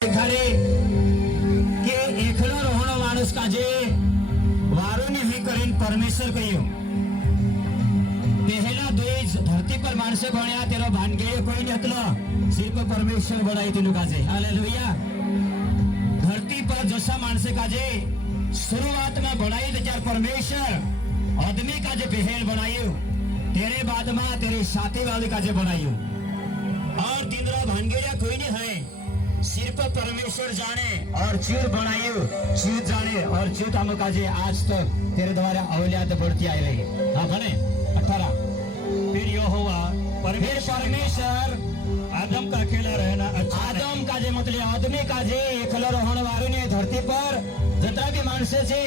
खरे के एकलो रहणो माणूस काजे वारो नहीं करीन परमेश्वर कहियो पहला दुई धरती पर माणसे बण्या तेरो भानगेय कोई नहीं हतलो सिर्फ परमेश्वर बनाई तेनु काजे हालेलुया। धरती पर जसा माणसे काजे शुरुआत में बनाई त्यार परमेश्वर आदमी काजे पहल बनायो तेरे बाद में तेरे साथी वाले काजे बनायो और तीनरा भानगेय कोई नहीं है सिर्फ परमेश्वर जाने और चूर बनायु चूत जाने और चूत हम काजे आज तक तेरे द्वारा औलाद बढ़ती आई रही है। हाँ बने 18 फिर यहोवा परमेश्वर आदम का अकेला रहना अच्छा आदम काजे मतलब आदमी काजे एकलो रहने वाले ने धरती पर जतरा भी माणसे छे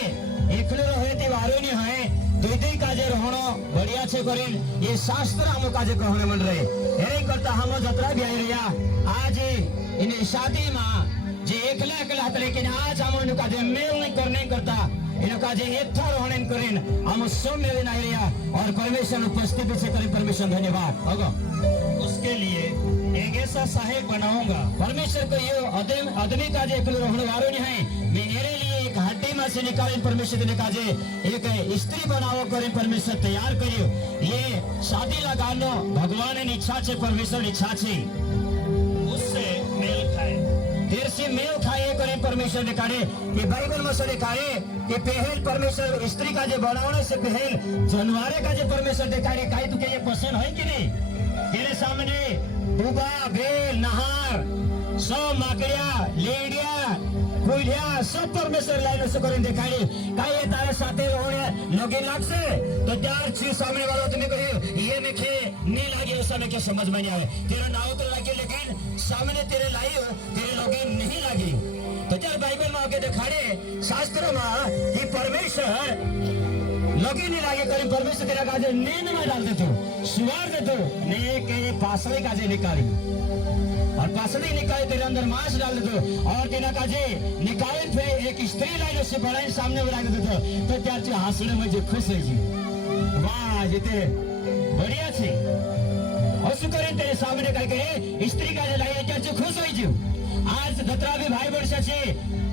एकलो रहे ती वारो नहीं है दुई दुई काजे रहणो बढ़िया छे करीन ये शास्त्र हम काजे कहने मन रहे हेरे करता हम जतरा भी आई रिया आज इन्हें शादी में जे एकला एकला हत लेकिन आज हम काजे मेल नहीं करने करता इन काजे एथा रहने करीन हम सब मेल नहीं रिया और परमेश्वर उपस्थिति से करें परमेश्वर धन्यवाद होगा उसके लिए एक ऐसा सहायक बनाऊंगा। परमेश्वर को ये आदमी का जे एकलो रहने वालो नहीं है मेरे लिए एक हड्डी में से निकाले परमेश्वर ने काजे एक स्त्री बनाओ करे परमेश्वर तैयार करियो ये शादी लगानो भगवान ने इच्छा छे परमेश्वर इच्छा छे उससे मेल खाए देर से मेल खाए करे परमेश्वर ने काढ़े कि बाइबल में से लिखाए कि पहल परमेश्वर स्त्री का जे बनाने से पहल जानवरे का जे परमेश्वर दिखाए काई तो ये पसंद है कि नहीं तेरे सामने बुबा बेल नहार सब माकड़िया लेडिया कुलिया सब परमेश्वर लाइन से करे दिखाई काई ये तारे साथे होने लोगे लाग से तो चार चीज सामने वाला तुम्हें कहे ये मेखे नहीं लागे उस समय क्या समझ में नहीं आवे तेरा नाव तो लागे लेकिन सामने तेरे लाई हो तेरे लोगे नहीं लागी तो चल बाइबल में आके दिखाड़े शास्त्र में कि परमेश्वर लोगे नहीं लागे करे परमेश्वर तेरा काजे नींद में डाल देते सुवार देते नहीं के पासले काजे निकाली और पासले निकाले तेरे अंदर मांस डाल देते और तेरा काजे निकाले फिर एक स्त्री लाइन से बड़ा सामने बुला देते तो क्या चे हंसने में जो खुश है जी वाह जीते बढ़िया छे और सुकरे तेरे सामने काय करे स्त्री काजे लाई क्या चे खुश होई जी आज दतरा भी भाई वर्ष छे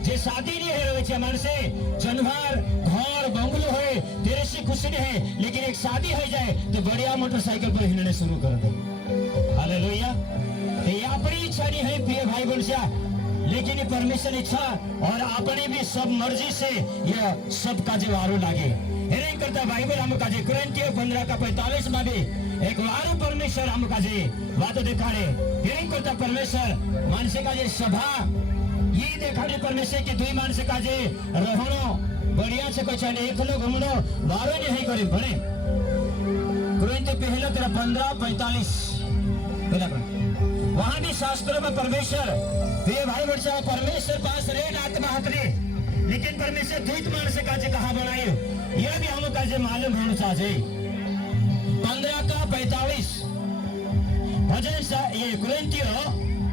जे शादी नहीं है रहे छे मानसे जनवार घर बंगलो है तेरे से खुश नहीं है लेकिन एक शादी हो जाए तो बढ़िया मोटरसाइकिल पर हिलने शुरू कर दे हालेलुया। ये अपनी इच्छा नहीं है प्रिय भाई वर्षा लेकिन ये परमेश्वर इच्छा और अपने भी सब मर्जी से यह सब काजे वारो लागे हेरे करता बाइबल हम काजे कुरिन्थियों 15:45 में भी एक वारो परमेश्वर हम काजे बात दिखाड़े हेरे करता परमेश्वर मानसे काजे सभा ये देखाड़े परमेश्वर के दुई मानसे काजे रहणो बढ़िया से कुछ नहीं एकलो घूमनो वारो नहीं करे बने कुरिन्थियों पहला तेरा 15:45 वहां भी शास्त्रों में परमेश्वर प्रिय भाई वर्षा परमेश्वर पास रेड आत्मा हतरे लेकिन परमेश्वर द्वित मानसे काजे कहा बनायो यह भी हम काजे मालूम होना चाहिए 15:45 भजन ये कुरिन्थियों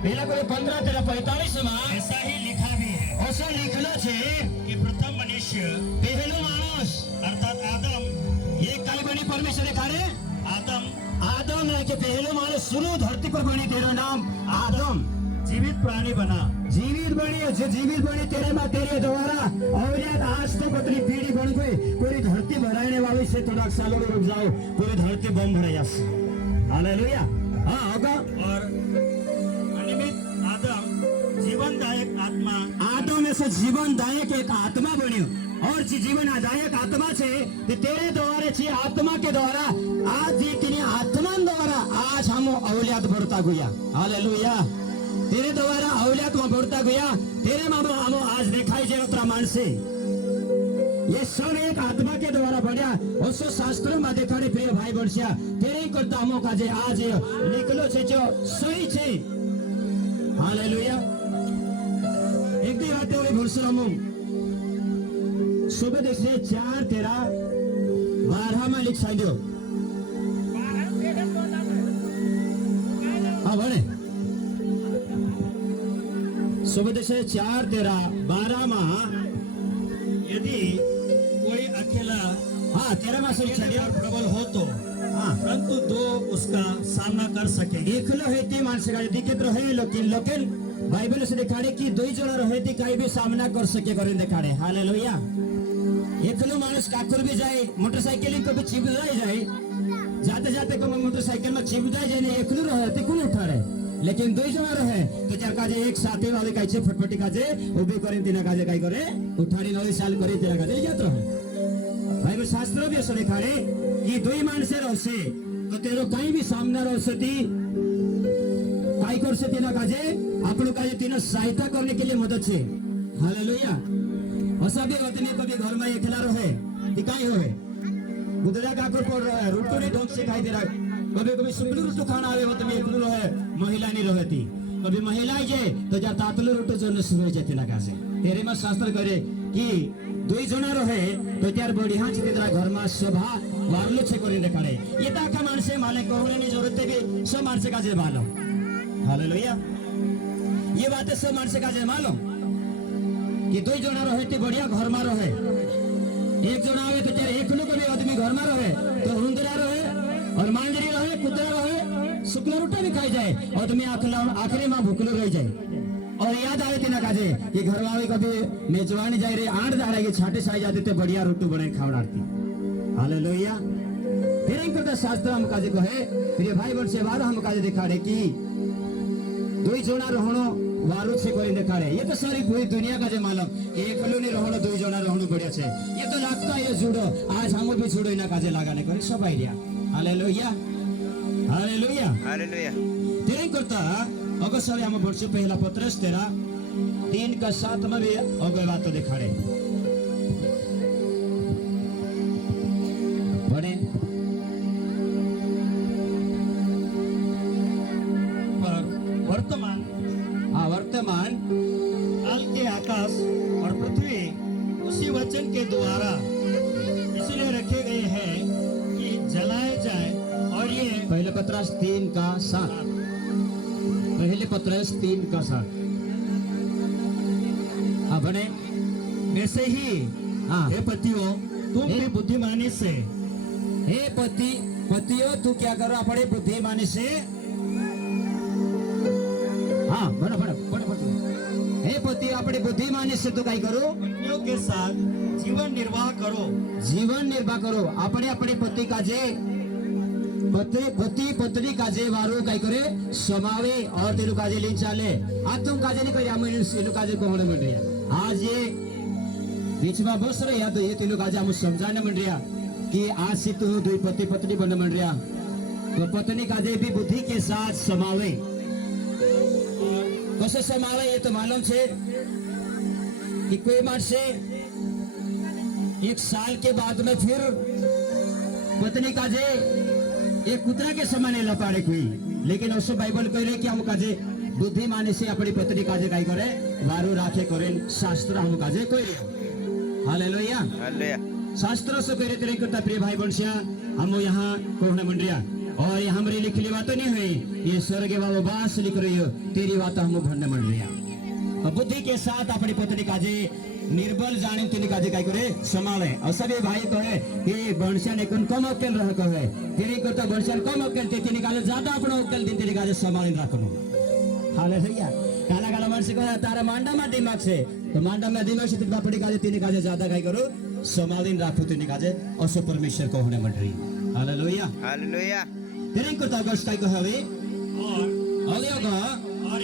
पहला को 15:45 में ऐसा ही लिखा भी है ऐसा लिखलो छे कि प्रथम मनुष्य पहलो मानस अर्थात आदम ये काई बनी परमेश्वर ने खारे आदम है कि पहलो मानस शुरू धरती पर बनी तेरा नाम आदम जीवित प्राणी बना जीवित बनी जो जीवित बनी तेरे में तेरे द्वारा औलाद आज तक अपनी पीढ़ी बन गई पूरी धरती भराने वाली से थोड़ा सालों में रुक जाओ पूरी धरती बम भराया हालेलुया। हाँ होगा और अनिमित आदम जीवनदायक आत्मा आदम में से जीवनदायक एक आत्मा बनी और जीवनदायक आत्मा से तेरे द्वारा छे आत्मा के द्वारा आज तेरी आत्मा द्वारा आज हम औलाद बढ़ता गया हालेलुया तेरे द्वारा औलाद में बढ़ता गया तेरे मामो हम आज दिखाई जे उतरा मानसे ये सब एक आत्मा के द्वारा बढ़िया उस शास्त्रों में दिखाने प्रिय भाई वर्षा तेरे करता हम का जे आज निकलो छे जो सही छे हालेलुया। एक दिन रात वाले वर्षा हम सुबह देख से 4:13-12 में लिख साइडो हाँ बने सुबह से 4:13-12 में यदि कोई अकेला हाँ 13 में से और प्रबल हो तो परंतु दो उसका सामना कर सके एकलो है ती मानसिक दिक्कत रहे लेकिन बाइबल से दिखाड़े कि दुई जण रहे ती कई भी सामना कर सके करे दिखाड़े हालेलुया एकलो मानुष काकुर भी जाए मोटरसाइकिल को भी चिबुदाई जाए जाते जाते को मोटरसाइकिल में चिबुदाई जाए एकलो रहे ती कोन उठाड़े लेकिन दुई जण रहे तो चार काजे एक साथी वाले काचे फटफटी काजे उभी करेन तिना काजे काई करे उठाड़ी नवी साल करे तिना काजे जात रहे बाइबल शास्त्र भी असो दिखाड़े कि दुई माणसे रहसे तो तेरो कहीं भी सामना रहसती काय करसे तिना काजे आपण काजे तिना सहायता करने के लिए मदद छे हालेलुया असा भी आदमी कभी घर में एकला रहे ती काय होवे गुदरा काकुर पर रहे रोटोरी ढंग से खाई दे रहा कभी कभी सुबह रोटो खाना आवे आदमी एकलो रहे महिला नहीं रहती कभी महिला जे तो जा तातलो रोटो जन सुवे जे तिना काजे तेरे में शास्त्र करे कि दुई जना रहे तो त्यार बढ़िया छे तेरा घर में शोभा वारलो छे करे देखाड़े ये ताका मानसे माले कोहने ની જરૂરત भी सब मानसे काजे मालो हालेलुया ये बात सब मानसे काजे मालो कि दुई जना रहे ते बढ़िया घर में रहे एक जना आवे तो तेरे एकलो को भी आदमी घर में रहे तो हुंदरा रहे और मांजरी रहे कुतरा रहे शुक्ला रोटा भी खाई जाए आदमी आखिरी में भूखलो रह जाए और याद आवे तिना काजे कि घर वाले कभी मेजवानी जाए रे 8 दाड़े के छाटे साई जाते ते बढ़िया रोटी बने खावड़ाती हालेलुया फिर इन करता शास्त्र हम काजे कहे प्रिय भाई बहन से वार हम काजे दिखाड़े कि दुई जना रहणो वारो छे कोई दिखाड़े ये तो सारी पूरी दुनिया का जे मालूम एकलो नहीं रहणो दुई जना रहणो बढ़िया छे ये तो लगता है जुड़ो आज हम भी जुड़ो इना काजे लगाने करे सब आइडिया हालेलुया हालेलुया हालेलुया तेरे करता अगर सारे हम वर्ष पहला पत्रस 3 का 7 में भी अगर बात तो दिखाड़े बने वर्तमान काल के आकाश और पृथ्वी उसी वचन के द्वारा इसलिए रखे गए हैं कि जलाए जाए और ये पहले पत्रस 3 का 7 पहले पत्रस 3 का 7 हाँ बने वैसे ही हाँ हे पतियों तुम भी बुद्धिमानी से हे पतियों तू क्या कर रहा पड़े बुद्धिमानी से हाँ बड़ा बड़ा बड़ा हे पति अपनी बुद्धिमानी से तो काय करो पत्नियों के साथ जीवन निर्वाह करो अपने अपने पति का जे पति पत्नी का जे वारो काय करे समावे और तेनु काजे लीन चाले आज तुम काजे नहीं करे हम इनु काजे कोहणे मन रिया आज ये बीच में बस रहे या तो ये तेनु काजे हम समझाने मन रिया कि आज से तू दुई पति पत्नी बनने मन रिया तो पत्नी काजे भी बुद्धि के साथ समावे कैसे समावे ये तो मालूम छे कि कोई मानसे 1 साल के बाद में फिर पत्नी काजे एक कुतरा के समान लपाड़े कोई लेकिन उसको बाइबल कह रहे कि हम काजे बुद्धिमानी से अपनी पत्नी काजे काई करे वारो राखे करे शास्त्र हम काजे कोई हालेलुया हालेलुया शास्त्र से कह रहे करता प्रिय भाई बंशिया हम यहाँ कोहना मंडरिया और ये हमारी लिखी बात नहीं हुई ये स्वर्ग बाबा बास लिख रही हो तेरी बात हम भरने मन रहा बुद्धि के साथ अपनी पत्नी काजे निर्बल जाने तेनी काजे काय करे समावे और सभी भाई कहे कि बंशिया ने कम अकेल रह कहे तेरी करता बंशिया कम अकेल तेनी काजे ज्यादा अपना अकेल दिन तेनी काजे संभाली रखनो हालेलुया काला काला मन से कहे तारा मांडा में दिमाग से तो मांडा में दिमाग से अपनी काजे तेनी काजे ज्यादा काय करो संभाली राखो तेनी काजे और परमेश्वर को होने मन रही हालेलुया हालेलुया तेरे करता अगस्त काय कहे और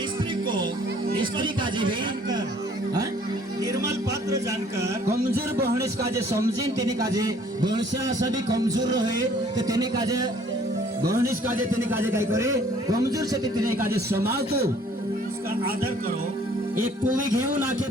स्त्री का जीवन कर निर्मल पात्र जानकर कमजोर बहनिस काजे समझीन तेनी काजे बहनिसा सभी कमजोर रहे तो तेनी काजे बहनिस काजे तेनी काजे काय करे कमजोर से तेनी काजे समाव तो उसका आदर करो एक पोळी घेऊन आखे